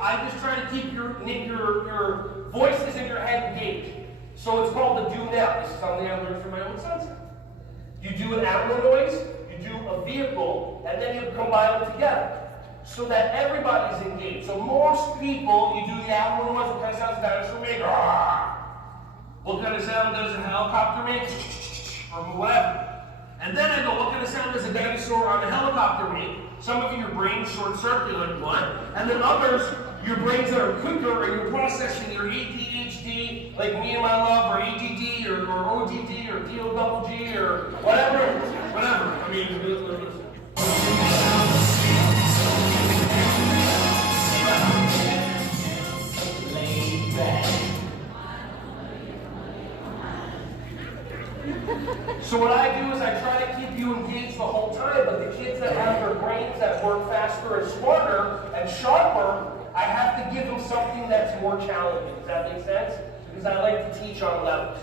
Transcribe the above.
I just try to keep your voices in your head engaged. So it's called the do now. This is something I learned from my own sons. You do an animal noise, you do a vehicle, and then you combine them together so that everybody's engaged. So most people, you do the animal noise, what kind of sound does a dinosaur make? What kind of sound does a helicopter make? Or whatever. And then I go, what kind of sound does a dinosaur on a helicopter make? Some of your brains short circular one, and then others, your brains that are quicker and you're processing your ADHD, like me and my love, or ADD, or ODD, or DOGG, or whatever. I mean, so what I do is I try to keep you engaged the whole time, but the kids that have their brains that work faster and smarter and sharper, I have to give them something that's more challenging. Does that make sense? Because I like to teach on levels.